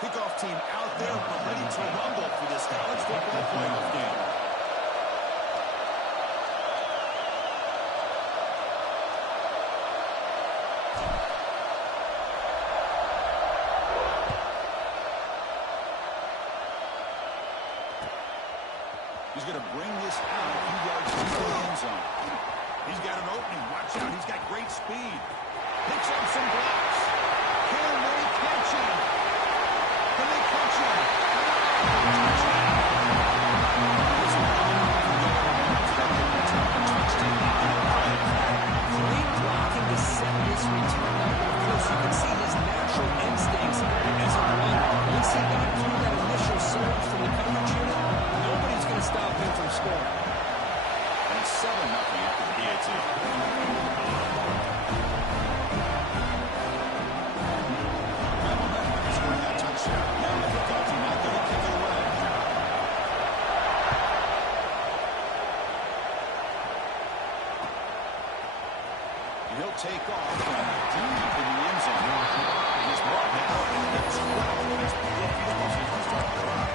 Kickoff team out there, ready to rumble for this college football playoff game. He's going to bring this out a few yards into the end zone. He's got an opening. Watch out. He's got great speed. Picks up some blocks. Can they catch him? Can they catch him? Great blocking to set this return up. Of course, you can see his natural instincts as a runner. Once he got through that initial surge from the coverage unit, nobody's going to stop him from scoring. And it's 7-0 after the PAT. Scoring that touchdown. Now the kickoff team out there to kick it away. He'll take off from deep in the end zone. He's brought out at 12 as the field position starts to rock.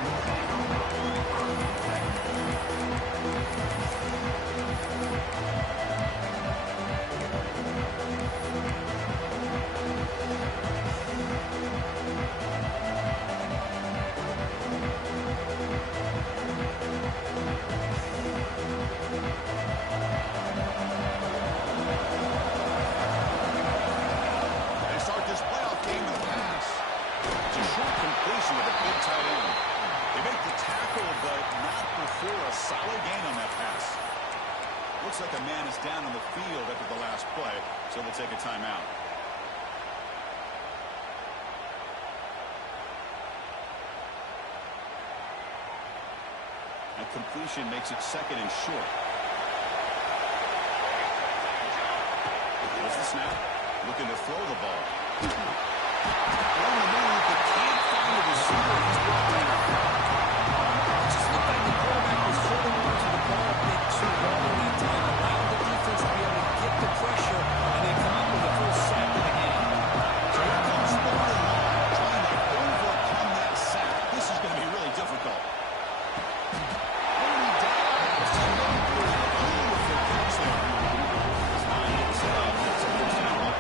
Solid gain on that pass. Looks like a man is down on the field after the last play, so they'll take a timeout. And completion makes it 2nd and short. There's the snap. Looking to throw the ball. On the move, but can't find the receiver. He's brought down. Just looked like the quarterback was holding on to the ball a bit too long in that time, allowing the defense to be able to get the pressure and then come up with the first sack of the game. So here comes Thorne and Long trying to overcome that sack. This is going to be really difficult. Only down. Beautiful catch there. It's 9-7. That's a first down.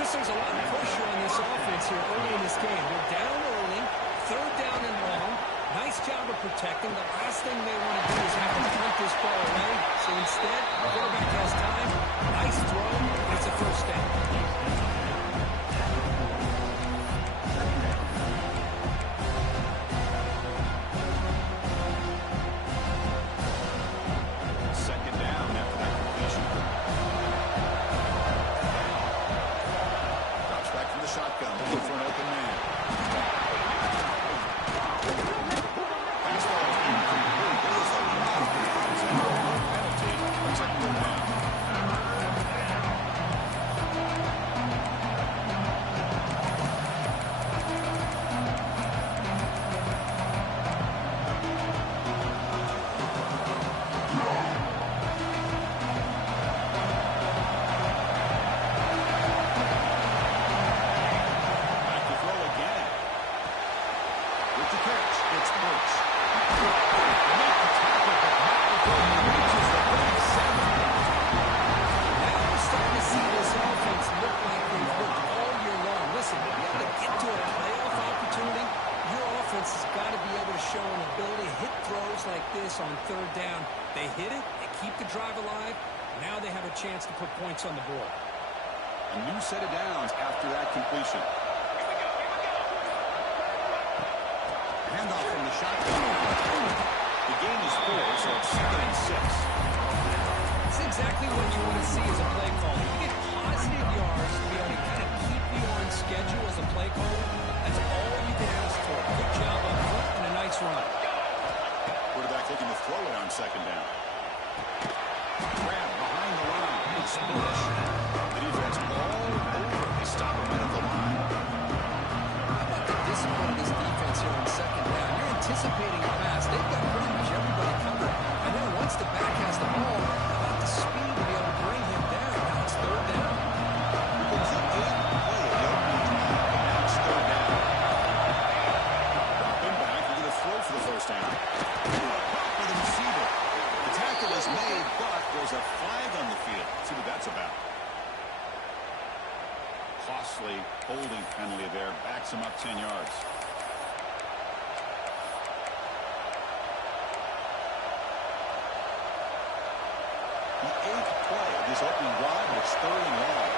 Chris, there's a lot of pressure on this offense here early in this game. They're down early, 3rd down and long. Nice job of protecting. The last thing they want to do is have to punt this ball away. So instead, the quarterback has time. Nice throw. It's a first down. Second down after that completion. Drops back from the shotgun, looking for an open man. On 3rd down, they hit it, they keep the drive alive. Now they have a chance to put points on the board. A new set of downs after that completion. Handoff from the shotgun. The game is 4, so it's 2nd and 6. It's exactly what you want to see as a play caller. You get positive yards to be able to kind of keep you on schedule as a play caller. That's all you can ask for. Good job up front and a nice run. Quarterback looking to throw it on 2nd down. Grab behind the line. It's Bush. The defense all over. They stop him at the line. How about the discipline of this defense here on 2nd down? You're anticipating a pass. They've got pretty much everybody covered. And then once the back has the ball, how about the speed to be able to bring him there? Now it's 3rd down. Here comes the 8th play of the opening drive. Now it's 3rd down. this opening drive, but it's 3rd and long.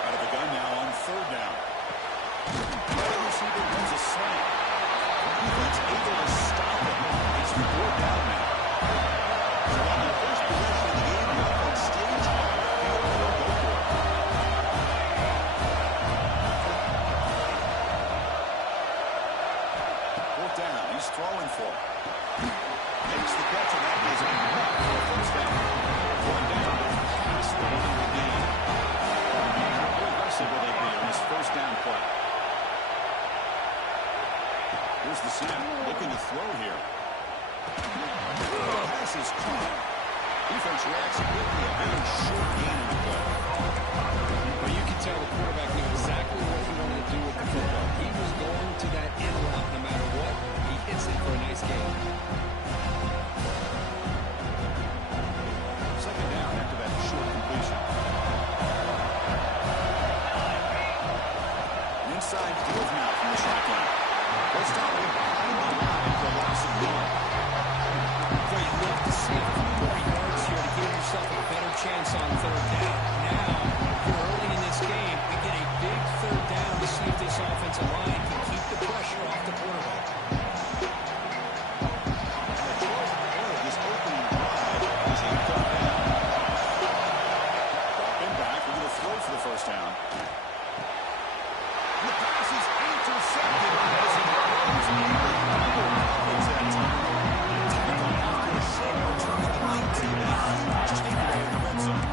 Out of the gun now on 3rd down. The receiver runs a slant. Defense able to stop it. It's 4th down now. So on the first possession of the game, the offense stays on the field and they'll go for it. 4th down. He's throwing for it. Makes the catch, and that is enough for a first down. 1 down to pass the end of the game. How aggressive will they be on this first down play? Here's the snap. Looking to throw here. The pass is caught. Defense reacts quickly. A very short gain in the play. Well, you can tell the quarterback knew exactly what he wanted to do with the football. He was going to that end route no matter what. He hits it for a nice gain. 2nd down after that short completion. Inside field now from the shotgun. Let's start with behind the line for loss of field. Well, you'd love to see a few more yards here to give yourself a better chance on 3rd down. Now, here early in this game, we get a big 3rd down to see if this offensive line can keep the pressure off the quarterback. The choice of this opening drive is a 3rd down. Dropping back, we're going to throw for the first down. The pass is intercepted as he goes into double coverage that time. Tackle after a short return at the 19. Just take it out of the red zone.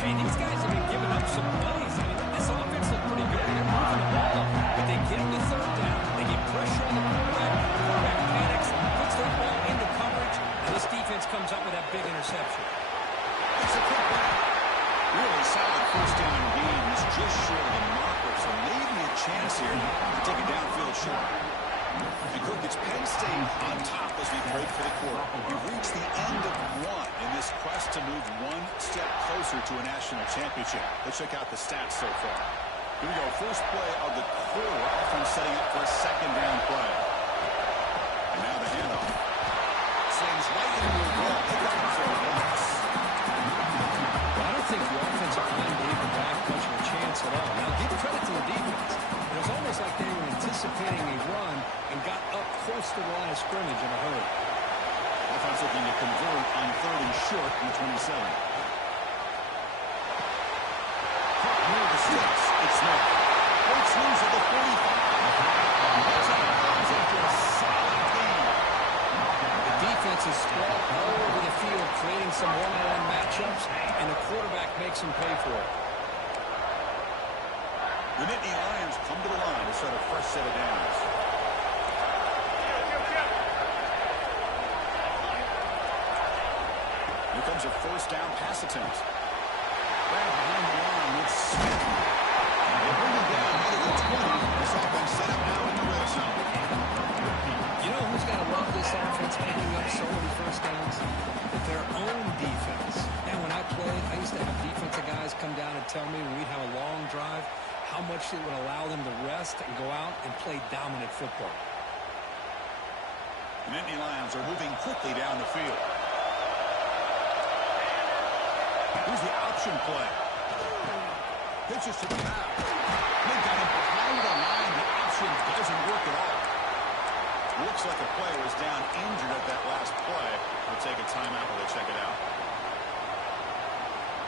Hey, these guys have been giving up some plays. I mean, this offense looked pretty good. They're moving the ball up, but they get the 3rd down. They get pressure on the quarterback. The quarterback panics, puts their ball into coverage, and this defense comes up with that big interception. It's a quick back. Really solid first down gain. It's just short of the marker, so maybe a chance here to take a downfield shot. And Cook, it's Penn State on top as we break for the quarter. We've reached the end of 1 in this quest to move 1 step closer to a national championship. Let's check out the stats so far. Here we go. First play of the quarter. Offense setting up for a 2nd down play. And now the handoff. Slings right into the ball. Pick up for a loss. I don't think the offensive line gave the back much of a chance at all. Now, give credit to the defense. It was almost like they were anticipating a run and got up close to the line of scrimmage in a hurry. Offense looking to convert on 3rd and short from the 27. Caught near the sticks. It's Smith. Coach swings at the 45. That's out of bounds after a solid game. The defense is spread all over the field, creating some one-on-one matchups, and the quarterback makes them pay for it. The Nittany Lions come to the line to start a fresh set of downs. Here comes a first down pass attempt. Right behind the line with Smith. They bring him down near the 20. This offense set up now in the red zone. You know who's got to love this offense picking up so many first downs? Their own defense. And when I played, I used to have defensive guys come down and tell me when we'd have a long drive how much it would allow them to rest and go out and play dominant football. The Nittany Lions are moving quickly down the field. Here's the option play. Pitches to the back. They got him behind the line. The option doesn't work at all. Looks like a player was down injured at that last play. We'll take a timeout while they check it out.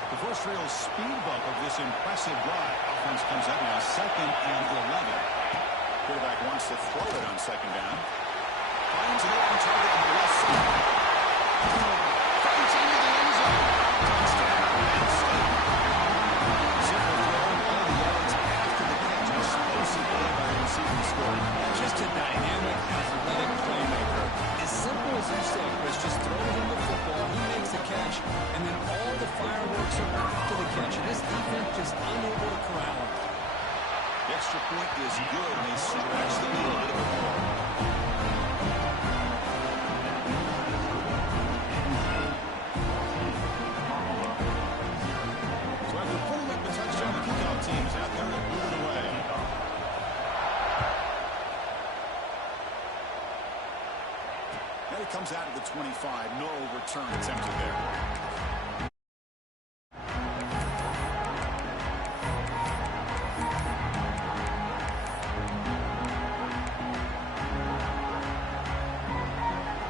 The first real speed bump of this impressive drive. Offense comes up now 2nd and 11. Quarterback wants to throw it on 2nd down. Finds an open target on the left side. Finds into the end zone. Touchdown, Penn State. Simple throw, all the yards after the catch. Explosive play by the receiving score. Just a dynamic, athletic playmaker. As simple as you said, Chris, just throw him the football, he makes the catch, and then all the fireworks are after the catch. And this defense just unable to corral him. The extra point is good, and they stretch the lead a little bit more. So after putting up the touchdown, the kickoff team is out there and moving away. 25. No return attempted there.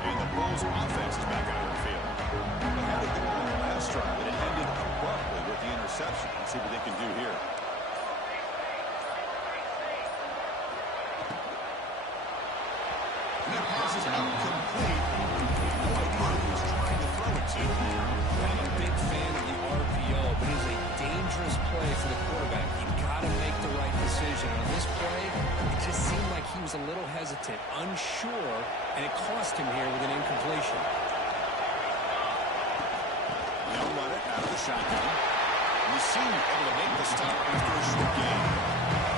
And the Bulls offense is back out on the field. They had a goal in the last drive, but it ended abruptly with the interception. Let's see what they can do here. That pass is incomplete. No idea who he's trying to throw it to. I'm a big fan of the RPO, but it is a dangerous play for the quarterback. You've got to make the right decision. On this play, it just seemed like he was a little hesitant, unsure, and it cost him here with an incompletion. They'll run it out of the shotgun. And he seemed able to make the stop after a short gain.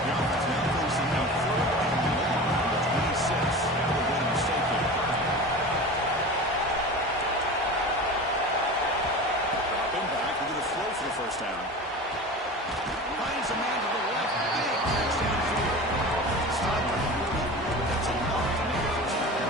The offense now facing a 3rd and long from the 26. Now they're getting a mistake here. Dropping back, we're going to throw for the first down. Finds a man to the left. Big catch downfield. Stop for 30, but that's enough to make a first down.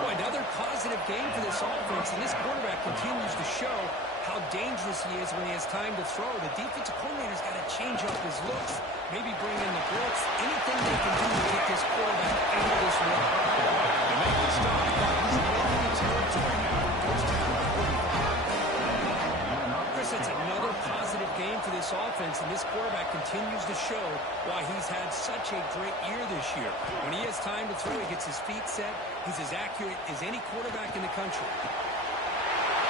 Boy, another positive game for this offense, and this quarterback continues to show how dangerous he is when he has time to throw. The defensive coordinator's got to change up his looks, maybe bring in the blitz, anything they can do to get this quarterback out of this run. They make the stop, but he's in enemy territory now. First down by 45. Chris, it's another positive game for this offense, and this quarterback continues to show why he's had such a great year this year. When he has time to throw, he gets his feet set. He's as accurate as any quarterback in the country.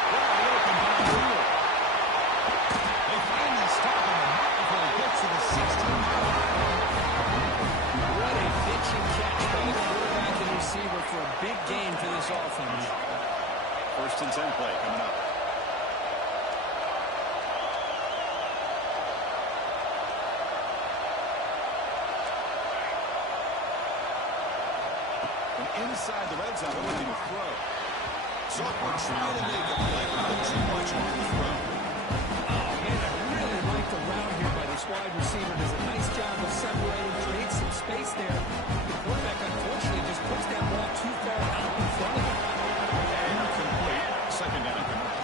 They finally stop him before he gets to the 16-yard line. What a pitch and catch by the quarterback and receiver for a big gain for this offense. 1st and 10 play coming up. From inside the red zone, they're looking to throw. So we're trying to make a play, but too much on the throw. Oh, man, I really like the route here by this wide receiver. Does a nice job of separating, creates some space there. The quarterback, unfortunately, just puts that ball too far out in front of him. Incomplete. 2nd down coming up.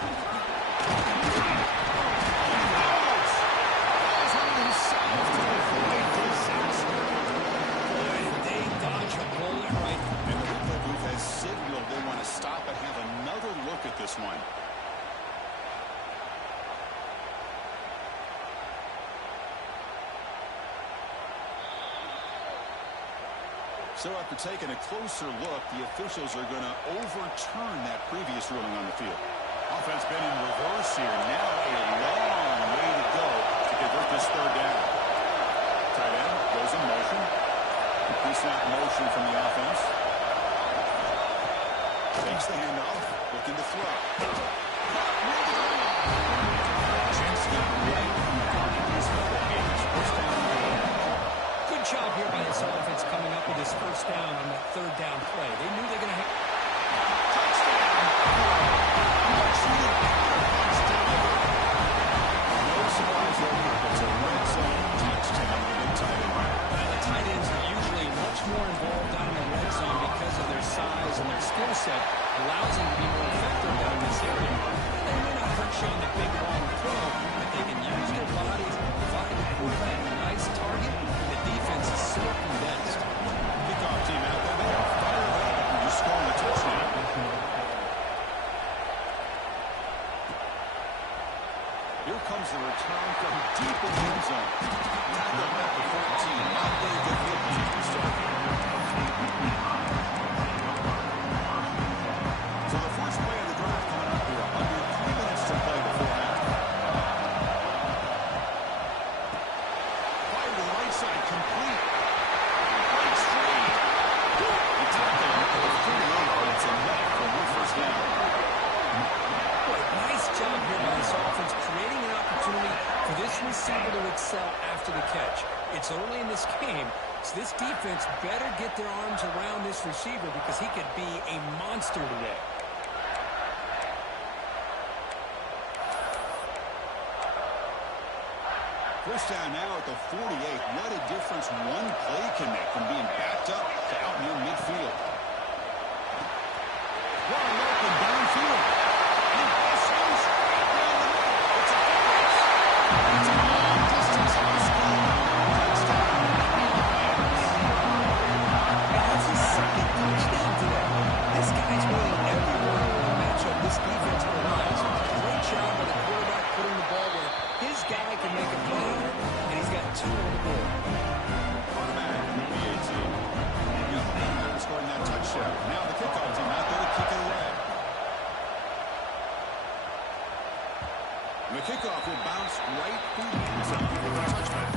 Boy, did they dodge a bullet right. And the replay booth has signaled they want to stop and have another look at this one. So after taking a closer look, the officials are going to overturn that previous ruling on the field. Offense been in reverse here. Now a long way to go to convert this 3rd down. Tight end goes in motion. Pre-snap motion from the offense. Takes the handoff, looking to throw. Chance got right down in his football games. First down. Good job here by this offense coming up with this first down on that 3rd down play. They knew they were going to have... Touchdown! Much needed offense delivered. No surprise there. It's a red zone touchdown with a good tight end. The tight ends are usually much more involved down in the red zone because of their size and their skill set. Allows them to be more effective down in this area. They may not hurt you on the big long throw, but they can use their bodies to provide the quarterback a nice target. The defense is so condensed. Kickoff team out there. They are fired up after just scoring a touchdown. Here comes the return from deep in the end zone. Tackled back to 14. Not very good field position to start. So the first play of the drive coming up here. Under 3 minutes to play before half. Fire to the right side, complete. Right straight. The tackle goes pretty late, but it's enough for one first down. Nice job here by this offense, creating an opportunity for this receiver to excel after the catch. It's early in this game, so this defense better get their arms around this receiver because he could be a monster today. First down now at the 48. What a difference one play can make from being backed up to out near midfield. Wide open downfield. And this is straight down the middle. It's a finish. It's a long-distance high school. Touchdown. And that's his second touchdown today. This guy's winning every one of the matchup this defense provides. Great job by the quarterback putting the ball where his guy can make a play, and he's got 2 on the board. Quarterback, RBC. Scoring that touchdown. Now the kickoff team out there to kick it away. The kickoff will bounce right through the end zone for a touchdown.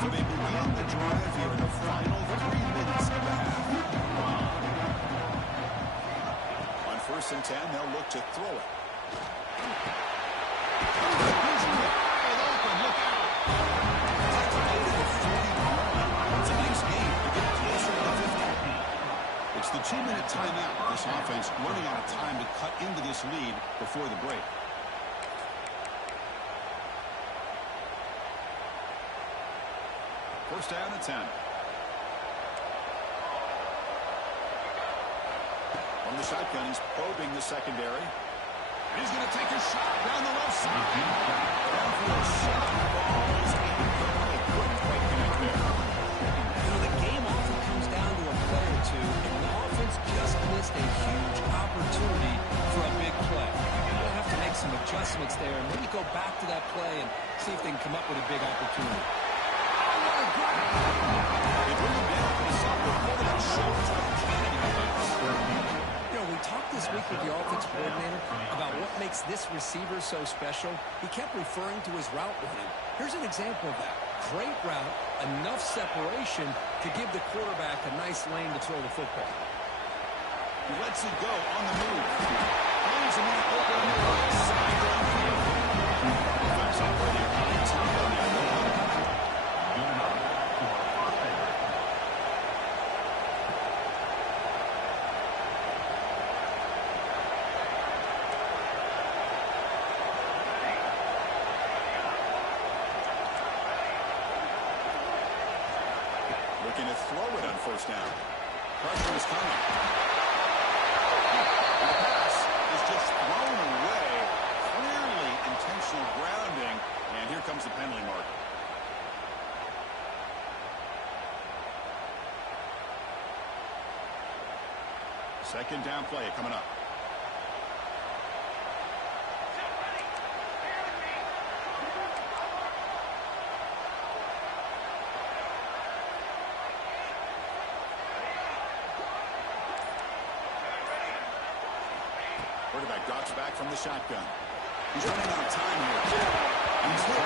So they begin the drive here in the final 3 minutes of the half. On 1st and 10, they'll look to throw it. He's wide open. Look out. That's a gain of the 41. It's a nice game to get closer to the 50. It's the 2-minute timeout. This offense running out of time to cut into this lead before the break. First down and 10. From the shotgun, he's probing the secondary. He's going to take a shot down the left side. Down for a shot. Ball is incomplete. Couldn't quite connect there. You know, the game often comes down to a play or two, and the offense just missed a huge opportunity for a big play. You're going to have to make some adjustments there and maybe go back to that play and see if they can come up with a big opportunity. They bring him down for the soccer. Look at that shoulders like a cannon in the You know, we talked this week with the offense coordinator about what makes this receiver so special. He kept referring to his route running. Here's an example of that. Great route, enough separation to give the quarterback a nice lane to throw the football. He lets it go on the move. Finds him open on the right side downfield. Defense already on top of that. Looking to throw it on 1st down. Pressure is coming. The pass is just thrown away. Clearly intentional grounding. And here comes the penalty mark. Second down play coming up. Quarterback drops back from the shotgun. He's running out of time here. And he's hit.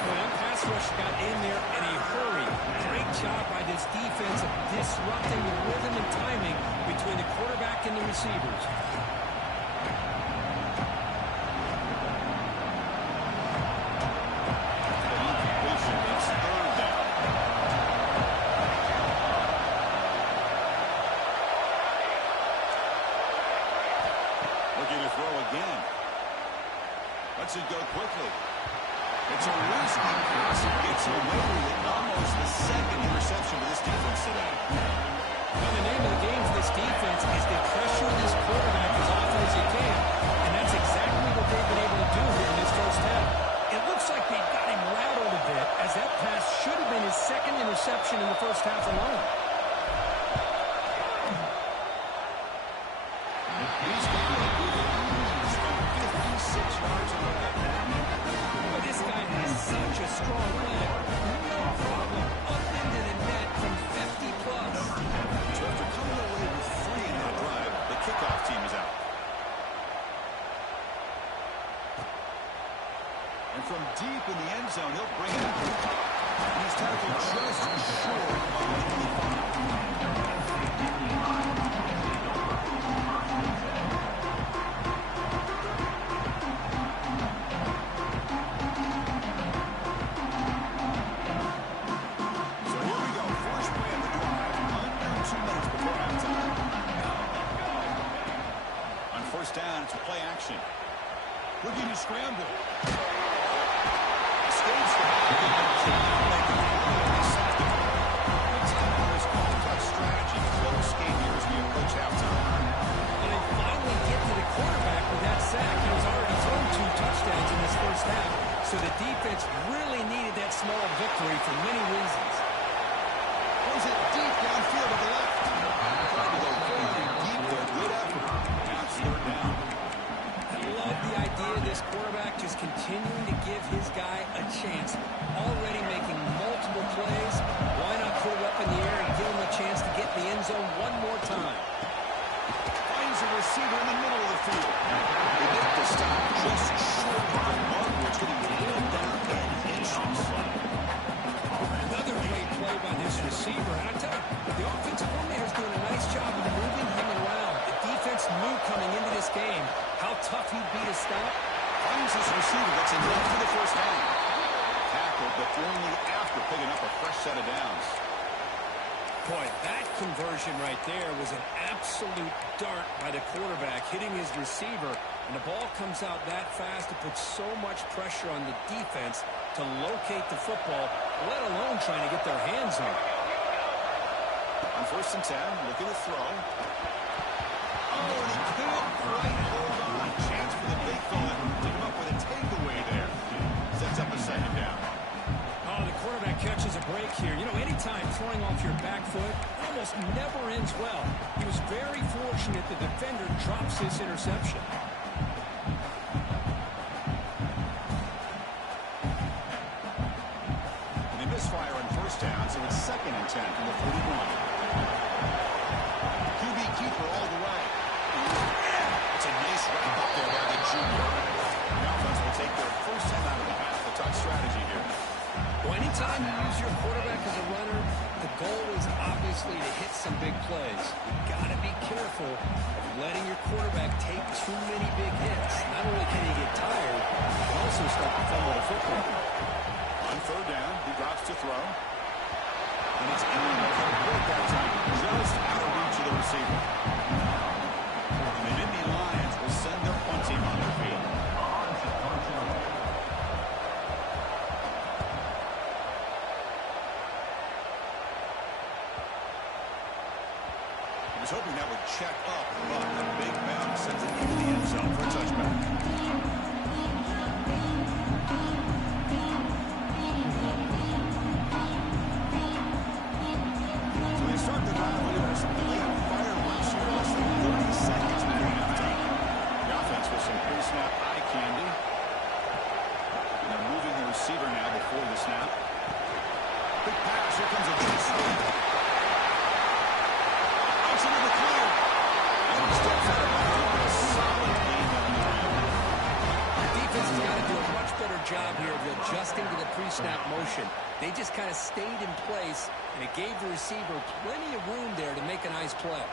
That pass rush got in there in a hurry. Great job by this defense of disrupting the rhythm and timing between the quarterback and the receivers. Looking to throw again. Lets it go quickly. It's a risky pass. It gets away with it. Almost the second interception of this defense today. Well, the name of the game for this defense is to pressure this quarterback as often as you can. And that's exactly what they've been able to do here in this first half. It looks like they got him rattled a bit, as that pass should have been his second interception in the first half alone. He's got it within ease from 56 yards away. But this guy has such a strong leg. No problem up into the net from 50 plus. So after coming away with 3 in that drive, the kickoff team is out. And from deep in the end zone, he'll bring it out. He's tackled just short of the 25. So here we go. First play of the drive. first down. It's a play action. Looking to scramble. Escapes the ball. Timeout is called. Tough strategy. Close game here as we approach halftime. And they finally get to the quarterback with that sack. He was already thrown 2 touchdowns in this first half. So the defense really needed that small victory for many reasons. Throws it deep downfield to the left. Trying to go very deep there. Good effort. Now it's third down. I love the idea of this quarterback just continuing to give his guy a chance. Already making multiple plays. Why not put it up in the air and give him a chance to get in the end zone one more time? Finds a receiver in the middle of the field. They get the stop just short of the mark, which is getting drilled down in inches. Another great play by this receiver. And I tell you, the offensive coordinator is doing a nice job of moving him around. The defense knew coming into this game how tough he'd be to stop. Finds this receiver that's enough for the first down. Tackled, but only after picking up a fresh set of downs. Boy, that conversion right there was an absolute dart by the quarterback, hitting his receiver. And the ball comes out that fast. It puts so much pressure on the defense to locate the football, let alone trying to get their hands on it. On first and 10, looking to throw. Oh, and he can't quite hold on. Chance for the big fella to come up with a takeaway there. Sets up a second down. Oh, the quarterback catches a break here. You know, anytime throwing off your back foot, it almost never ends well. He was very fortunate the defender drops this interception. And they misfire on first down, so it's second and 10 from the 41. QB keeper all the way. It's a nice wrap up there by the junior. The offense will take their first time out of the half. The tough strategy here. Well, anytime you use your quarterback as a runner, the goal is obviously to hit some big plays. You've got to be careful of letting your quarterback take too many big hits. Not only can he get tired, he can also start to fumble the football. On third down, he drops to throw. And it's in with that time, just out of reach of the receiver. And the Indy Lions will send their punt team on their feet. I was hoping that would check up, but a big bounce sends it into the end zone for a touchback. So they start the drive with some delayed fireworks here, less than 30 seconds before halftime. The offense with some pre-snap eye candy. And they're moving the receiver now before the snap. Big pass, here comes a jet sweep. Into the clear. And steps out of bounds with a solid gain down the ground. The defense has got to do a much better job here of adjusting to the pre-snap motion. They just kind of stayed in place, and it gave the receiver plenty of room there to make a nice play.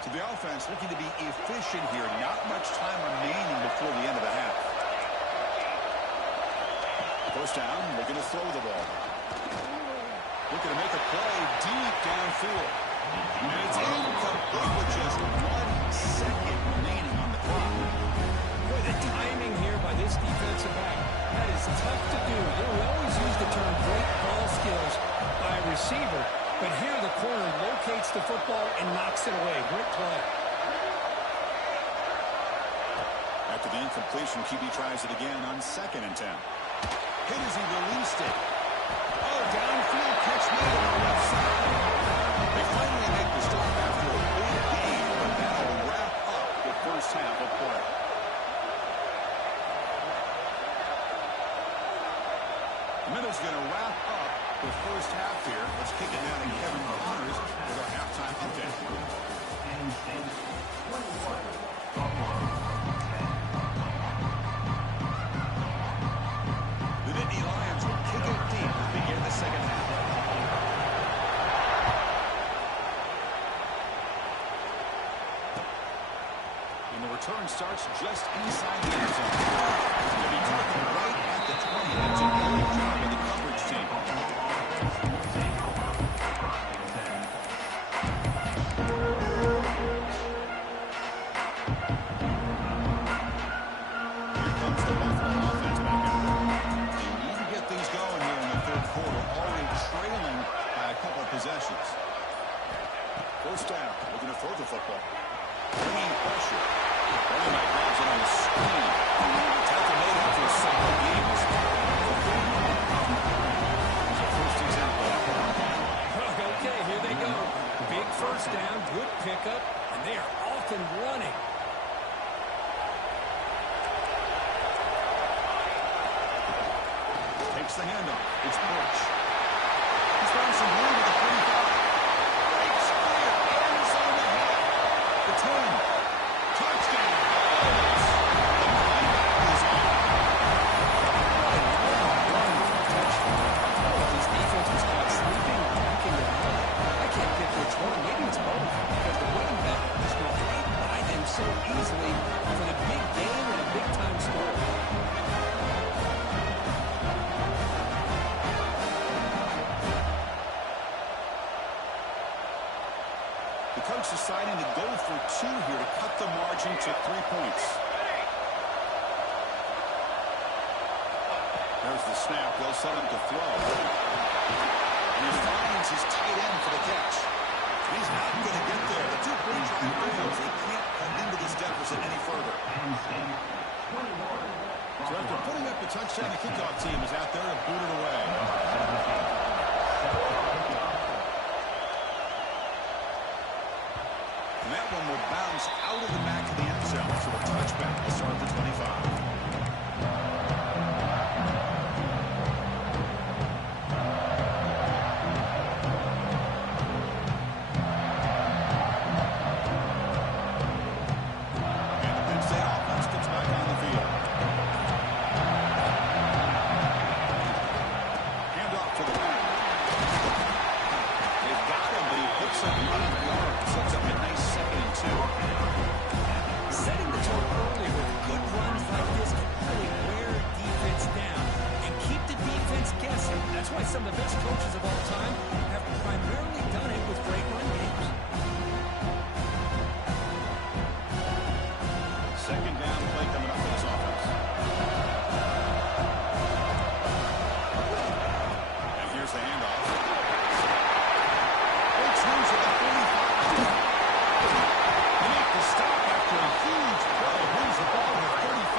So the offense looking to be efficient here. Not much time remaining before the end of the half. First down, looking to throw the ball. Looking to make a play deep downfield. And it's incomplete with just 1 second remaining on the clock. Boy, the timing here by this defensive back, that is tough to do. You know, we always use the term great ball skills by a receiver, but here the corner locates the football and knocks it away. Great play. After the incompletion, QB tries it again on second and 10. Hit as he released it. Oh, downfield catch made on the left side. They finally make the stop after a big game, but that'll wrap up the first half of play. The middle's going to wrap up the first half here. Let's kick it down to Kevin Connors with our halftime update. The Nittany Lions will kick it deep to begin the second half. And the return starts just inside the end zone. They'll be targeted right at the 20. That's a great job of the coverage team. First down, looking to throw the football. Bringing pressure. Running back grabs it on the screen. Tackle made after a solid games. Here's a first example. Okay, here they go. Big first down, good pickup, and they are off and running. Takes the handoff. It's Birch. He's found some room with the 45. Breaks clear. Ends on the head. The 10. Touchdown. Is on. This defense was caught sleeping, backing it up. I can't pick which one. Maybe it's both. Because the running back just went right by them so easily for the big game and a big-time score. The coach deciding to go for 2 here to cut the margin to 3 points. There's the snap. They'll set him to throw. And he finds his tight end for the catch. He's not going to get there. The 2-point try fails. They can't cut into this deficit any further. So after putting up the touchdown, the kickoff team is out there to boot it away. And that one will bounce out of the back of the end zone. So a touchback will start at the 25. Setting the tone early with good runs like this can really wear defense down and keep the defense guessing. That's why some of the best coaches of all time have primarily done it with great run games. Second down play coming up for this offense. And here's the handoff. Breaks loose at the 45. They make the stop after a huge play. Brings the ball to the 35.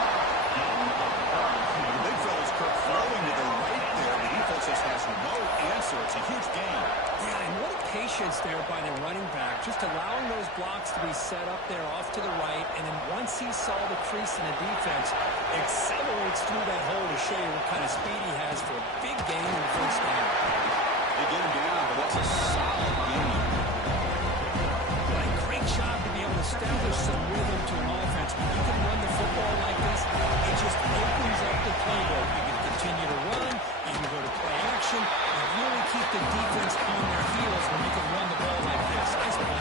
The big fella's Kirk throwing to the right there. The defense just has no answer. It's a huge gain. Yeah, and what a patience there by the running back, just allowing those blocks to be set up there off to the right, and then once he saw the crease in the defense, accelerates through that hole to show you what kind of speed he has for a big gain in the first down. They get him down, but that's a solid gain. What a great job to be able to establish some rhythm to an offense. When you can run the football like this, it just opens up the playbook. You can continue to run, you can go to play action, and really keep the defense on their heels when you can run the ball like this. Nice play.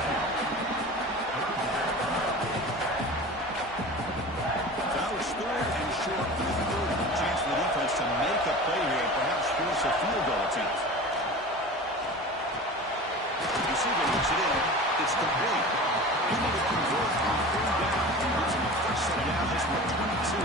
Now it's 3rd and short for the 3rd. Chance for the defense to make a play here and perhaps force a field goal attempt. Receiver looks it in. It's complete. You need to convert on 3rd down. Using the first set down is for 22.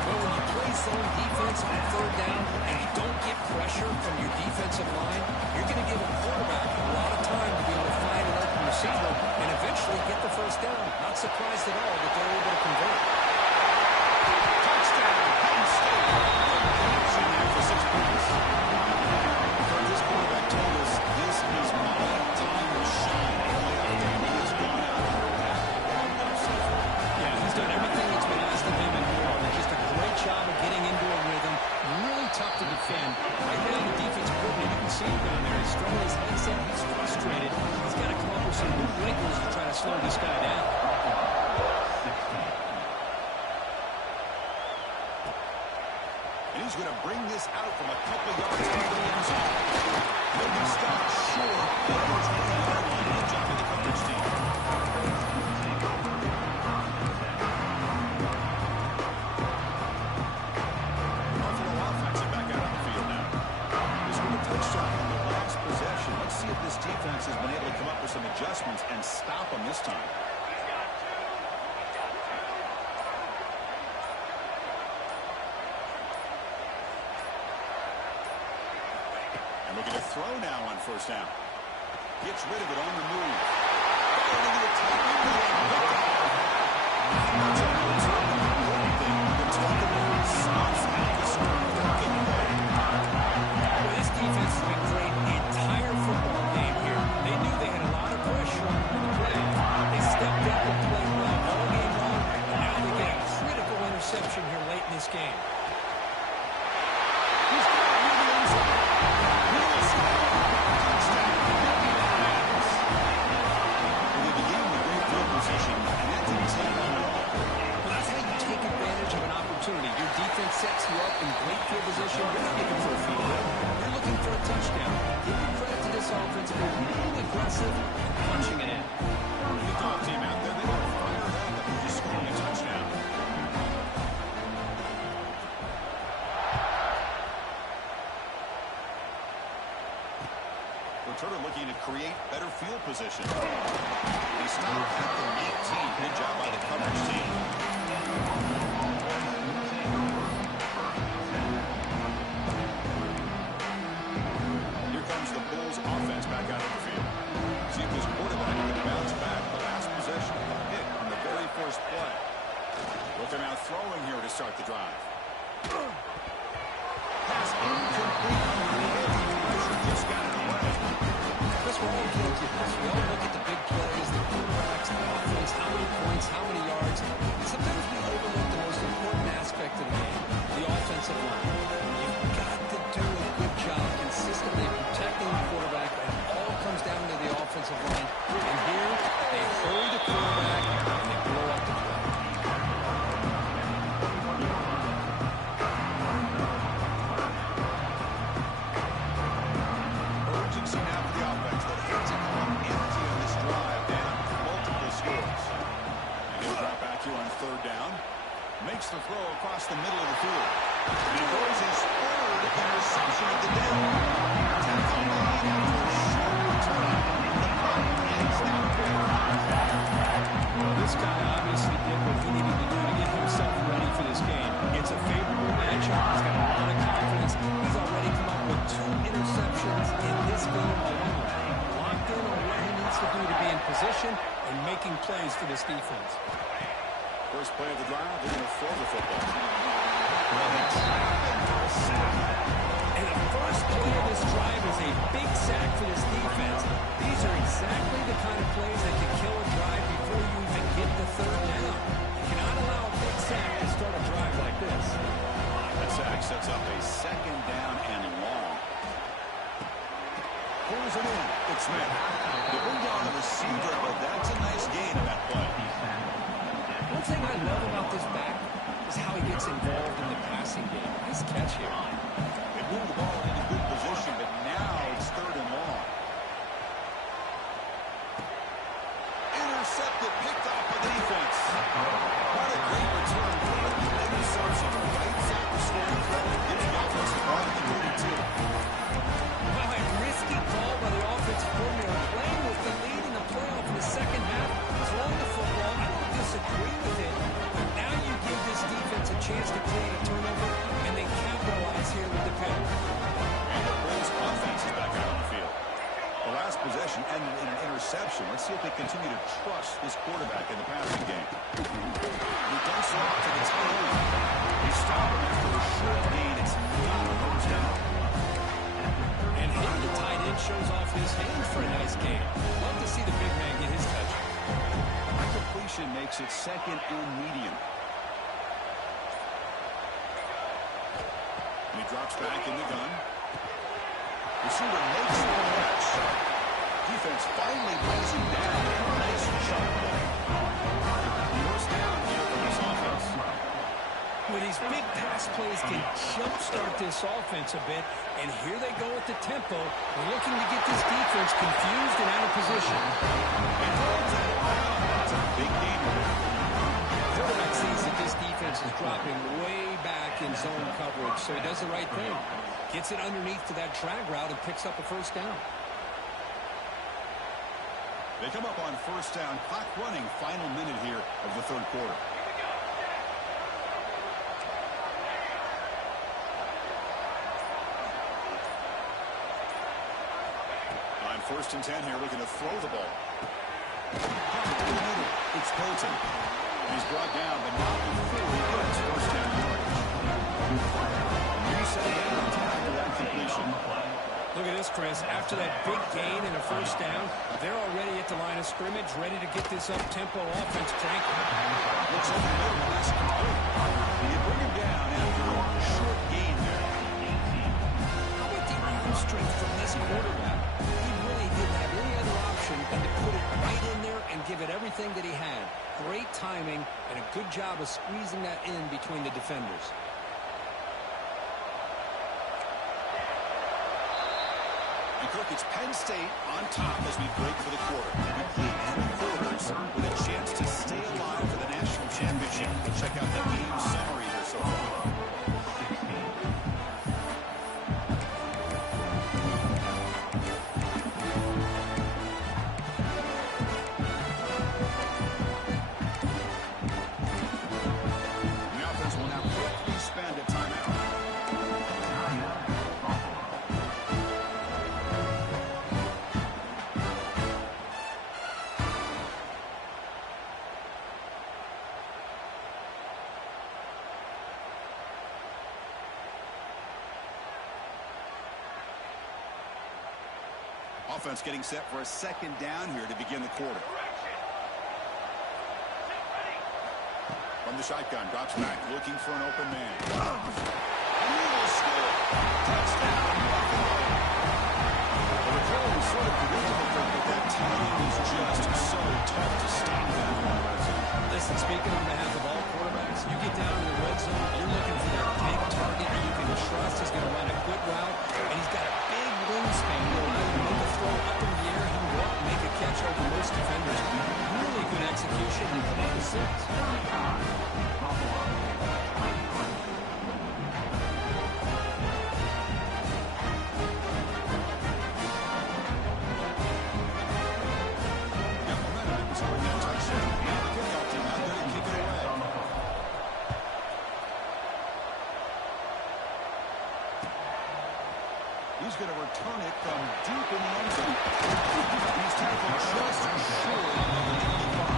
Well, when you play zone defense on 3rd down and you don't get pressure from your defensive line, you're going to give a quarterback a lot of time to be able to find an open receiver and eventually get the first down. Not surprised at all that they're able to convert. Touchdown, Penn State. Connection there for 6 points. This quarterback told us this is my time to shine. And he has gone out there. Yeah, he's done everything that's been asked of him and more. Just a great job of getting into a rhythm. Really tough to defend. Right now, the defensive coordinator, you can see him down there. He's throwing his headset. He's frustrated. He's got to come up with some new wrinkles to try to slow this guy down. And he's going to bring this out from a couple yards out of the end zone. He'll be stopped short. There's the yard line. Good job of the coverage team. Buffalo offense back out on the field now. This was a touchdown on the last possession. Let's see if this defense has been able to come up with some adjustments and stop them this time. And looking to throw now on 1st down. Gets rid of it on the move. into the attack. That's a return on the great thing. The takeaway snuffs out the score. Well, this defense has been great the entire football game here. They knew they had a lot of pressure on them in the play. They stepped up and played well all game long, and now they get a critical interception here late in this game. He's got it near the end zone. Touchdown. Well, they began with great field position, and that didn't take long at all. Well, that's how you take advantage of an opportunity. Your defense sets you up in great field position. You're not looking for a field goal. You're looking for a touchdown. Give me credit to this offense for being really aggressive and punching it in. The dog team out there, they got fired up after just scoring a touchdown. Returner looking to create better field position. They stopped at the 18. Good job by the coverage team. Here comes the Bulls offense back out of the field. See if this quarterback can bounce back. The last possession hit on the very first play. Looking out throwing here to start the drive. Pass incomplete on the head. Just got it away. Chris, we're all guilty of this. We all look at the big plays, the quarterbacks, the offense, how many points, how many yards. And sometimes we overlook the most important aspect of the game, the offensive line. You've got to do a good job consistently protecting the quarterback, and it all comes down to the offensive line. And here, they hurry the quarterback, and they blow up the play. Urgency now for the offense. That hits it home empty on this drive, down multiple scores. And he'll drop back here on third down. Makes the throw across the middle of the field. And he throws his third interception of the day. Tackle made after a short return. The punt is now good. Well, this guy obviously did what he needed to do to get himself ready for this game. It's a favorable matchup. He's got a lot of confidence. He's already come up with 2 interceptions in this game alone. Locked in on what he needs to do to be in position and making plays for this defense. First play of the drive, they're going to throw the football. And the first play of this drive is a big sack for this defense. These are exactly the kind of plays that can kill a drive before you even get the third down. You cannot allow a big sack to start a drive like this. That sack sets up a second down and long. Pulls it in. It's Smith. They bring down the receiver, but that's a nice gain in that play. One thing I love about this back is how he gets involved in the passing game. Nice catch here. They move the ball into good position, but now it's third and long. Intercepted, picked off by the defense. What a great return. They deserve some rights after scoring credit. Gives the offensive line the 32. Well, a risky call by the offensive coordinator, playing with the lead in the playoff in the second half. Throwing the football, I don't disagree with it. But now you give this defense a chance to create a turnover, and they capitalize here with the pick. And the Bulls offense is back out on the field. The last possession ended in an interception. Let's see if they continue to trust this quarterback in the passing game. He dumps it off to the tight end. They stop him after a short gain. It's not a first down. And here the tight end shows off his hands for a nice game. Love to see the big man get his touch. Completion makes it second and medium. And he drops back in the gun. Receiver makes the catch. Defense finally brings him down. Nice jump play. First down here for this offense. Well, these big pass plays can jumpstart this offense a bit, and here they go at the tempo, looking to get this defense confused and out of position. And holds it. That's a big gain. Quarterback sees that this defense is dropping way back in zone coverage, so he does the right thing. Gets it underneath to that drag route and picks up a first down. They come up on first down. Clock running. Final minute here of the third quarter. On 1st and 10 here, looking to throw the ball. In the middle, it's Colton. He's brought down, but not before he gets first down yardage. Reset down after that completion. Look at this, Chris. After that big gain and a first down, they're already at the line of scrimmage, ready to get this up-tempo offense cranking. Looks like the middle pass complete. You bring him down after a short gain there. How about the arm strength from this quarterback? He really didn't have any other option than to put it right in there and give it everything that he had. Great timing and a good job of squeezing that in between the defenders. And Cook, it's Penn State on top as we break for the quarter. We play 2 quarters with a chance to stay alive for the national championship. We'll check out the game summary here so far. The offense will now quickly spend a timeout. Offense getting set for a second down here to begin the quarter. From the shotgun, drops back looking for an open man. And he will score. Touchdown, Buffalo. The return was sort of predictable, but that timing is just so tough to stop that in the red zone. Listen, speaking on behalf of all quarterbacks, you get down in the red zone, you're looking for that big target that you can trust is going to run a good route, and he's got a big wingspan to allow you to make a throw up in the air. He can walk and make a catch over most defenders. Really good execution and come up with 6. He's going to return it from deep in the end zone. He's tackled just short of the 25.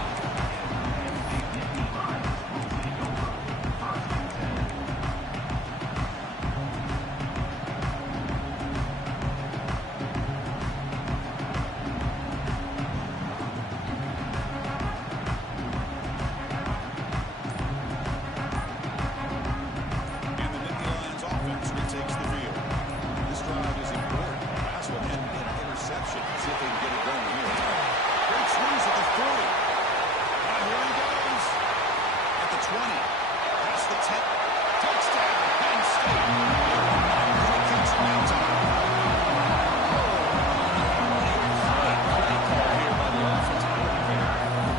And the Nittany Lions offense retakes the field. This drive is important. Last one ended in an interception. See if they can get it going here. Great squeeze at the 40. Here he goes. At the 20. Past the 10. Touchdown, Penn State. Great catch in that time. Great call here by the offensive coordinator.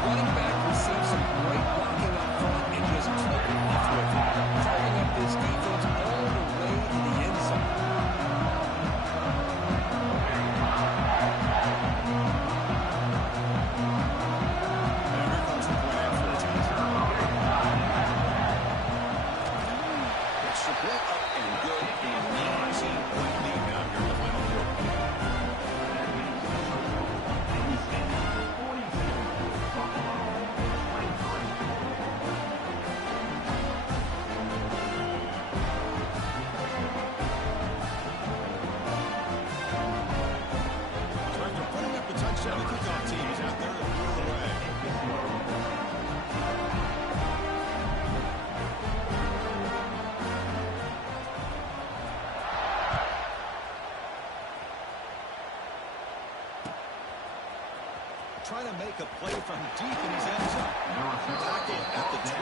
Running back received some great blocking up front and just took off with it, following up this defense all the way to the end zone. And here comes the point after it. Extra point up and good. And 19-point lead now here in the final quarter. Trying to bring up the touchdown. The kickoff team is out there to put it away. Trying to make a play from deep in his end zone. Tackle at the 12.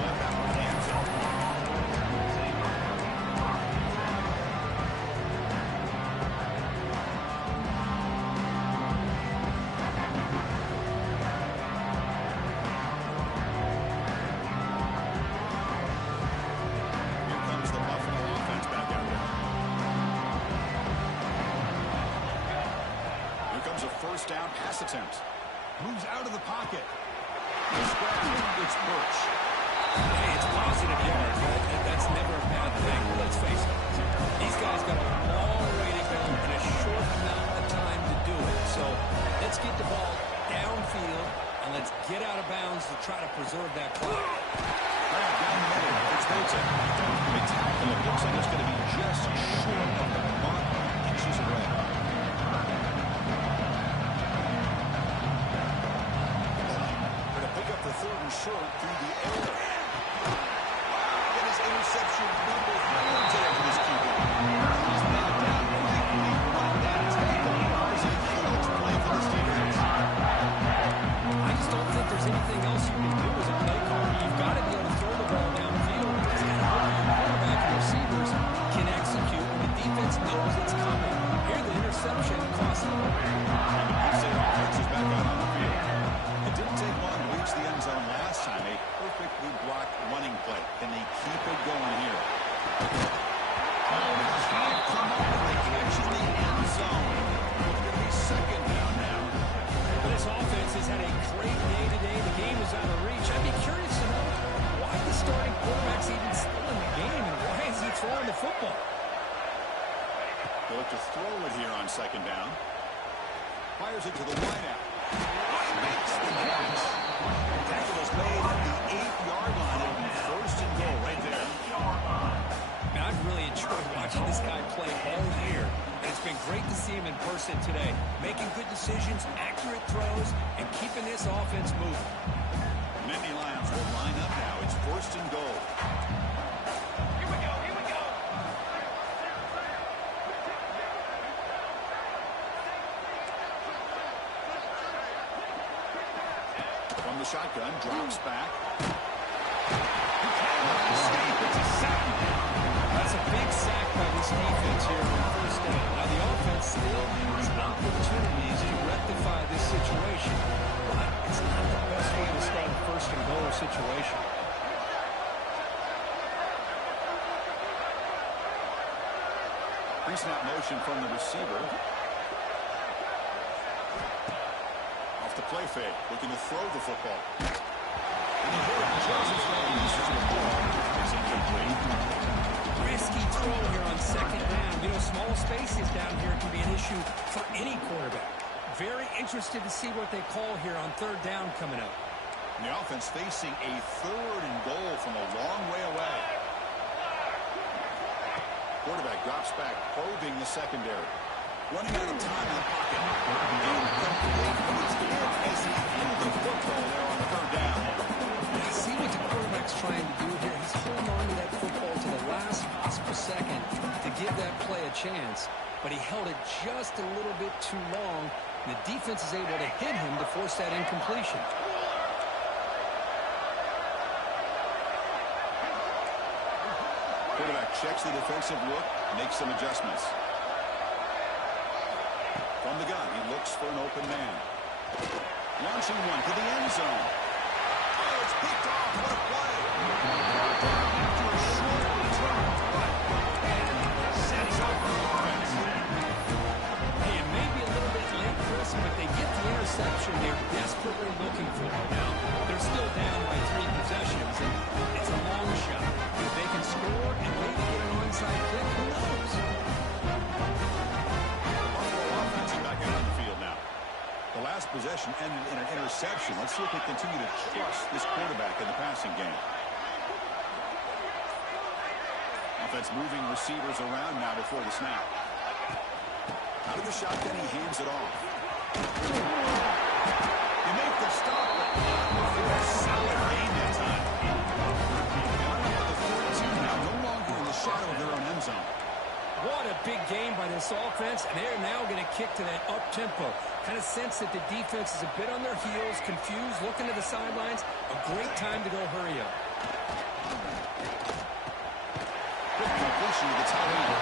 Let that one cancel. Here comes the Buffalo offense back out there. Here comes a first down pass attempt. Moves out of the pocket. It's Birch. Hey, it's positive yards, right? That's never a bad thing. Let's face it. These guys got a long way to go in a short amount of time to do it. So let's get the ball down downfield, and let's get out of bounds to try to preserve that clock. Down the middle, it's Bolton. They tackle it. Looks like it's going to be just short of the mark, inches away. Going to pick up the third and short through the air. And his interception number 4 today for this QB. He's brought down quickly on that tackle. It's a huge play for the Steelers. I just don't think there's anything else you can do as a play caller. You've got to be able to throw the ball downfield. You just got to hope your quarterback and receivers can execute when the defense knows it's coming. Here, the interception cost them. The State offense is back out on the field. It didn't take long to reach the end zone last time. A perfectly blocked running play. Can they keep it going here? Oh, can't come up with a catch in the end zone. It's going to be second down now. This offense has had a great day today. The game is out of reach. I'd be curious to know why the starting quarterback's even still in the game and why is he throwing the football? They look to throw it here on second down. Fires it to the wideout. Makes the catch. Tackle is made at the 8-yard line. It'll be first and goal right there. Now, I've really enjoyed watching this guy play all year. And it's been great to see him in person today. Making good decisions, accurate throws, and keeping this offense moving. Nittany Lions will line up now. It's first and goal. Here we go, here we go. From the shotgun, drops back. He cannot escape. It's a sack. That's a big sack by this defense here on first down. Now, the offense still has opportunities to rectify this situation, but it's not the best way to start a first and goal situation. Pre-snap motion from the receiver. Off the play fake, looking to throw the football. And the hit Joseph's release to the ball. It's incomplete. Risky throw here on second down. You know, small spaces down here can be an issue for any quarterback. Very interested to see what they call here on third down coming up. And the offense facing a third and goal from a long way away. Quarterback drops back, probing the secondary. Running out of time in the pocket. Incomplete, but it's hit as he hit the football there on third down. I see what the quarterback's trying to do here. He's holding on to that football to the last possible second to give that play a chance. But he held it just a little bit too long. And the defense is able to hit him to force that incompletion. Quarterback checks the defensive look, makes some adjustments. From the gun, he looks for an open man. Launching one to the end zone. Oh, it's picked off. What a play. After a short return, but Penn sets up the offense. Hey, it may be a little bit late, Chris, but they get the interception they're desperately looking for. Now, they're still down by 3 possessions, and it's a long shot. If they can score and maybe get an onside kick, who knows? The last possession ended in an interception. Let's see if they continue to trust this quarterback in the passing game. Offense moving receivers around now before the snap. Out of the shotgun, he hands it off. You make the stop, but not before a solid gain that time. Line up at the 42 now, no longer in the shadow of their own end zone. What a big game by this offense, and they're now going to kick to that up-tempo. Kind of sense that the defense is a bit on their heels, confused, looking to the sidelines. A great time to go hurry up. Quick completion to the tight end.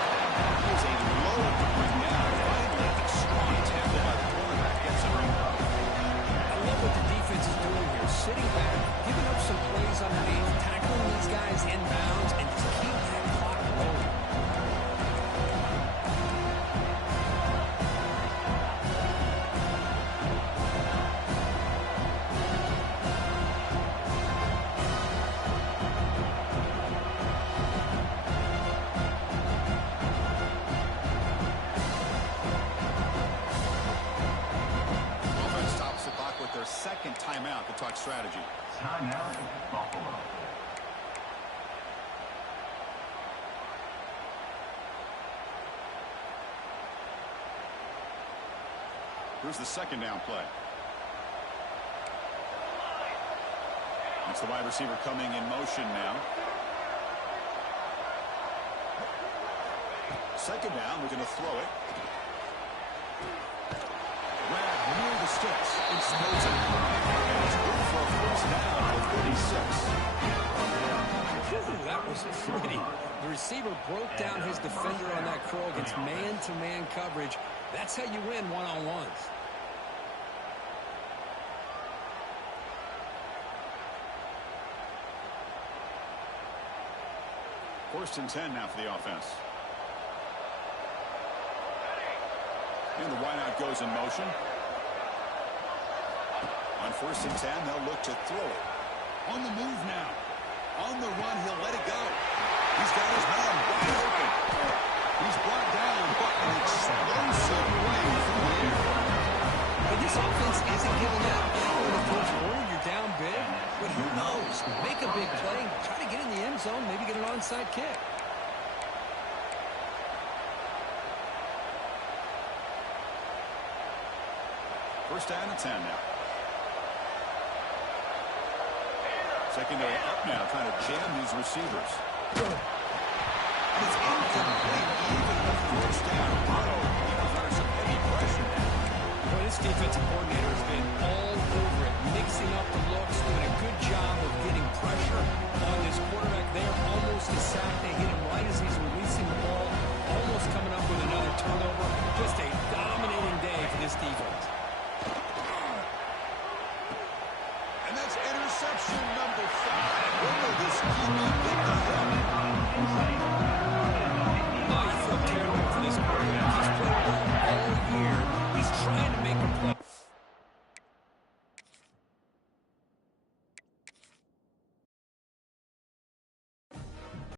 Here's a low to bring down. Finally, a strong tackle by the quarterback gets him. I love what the defense is doing here. Sitting back, giving up some plays underneath, tackling these guys inbounds, and just keep that clock rolling. talk strategy. Timeout, Buffalo. Here's the second down play. It's the wide receiver coming in motion now. Second down, we're going to throw it. Grab near the sticks. Explodes it. And it's good for a first down at 36. That was pretty. The receiver broke down his defender on that curl against man-to-man coverage. That's how you win one-on-ones. First and 10 now for the offense. And the wideout goes in motion. On first and 10, they'll look to throw it. On the move now. On the run, he'll let it go. He's got his man wide open. He's brought down, but an explosive play through the air. But this offense isn't giving up. In the first quarter, you're down big. But who knows? Make a big play. Try to get in the end zone. Maybe get an onside kick. First down and 10 now. Secondary up now, trying to jam these receivers. And it's incomplete, even the first down. Otto, he's under some heavy pressure now. Boy, this defensive coordinator has been all over it, mixing up the looks, doing a good job of getting pressure on this quarterback there. Almost a sack. They hit him right as he's releasing the ball. Almost coming up with another turnover. Just a dominating day for this defense. And that's interception number 5.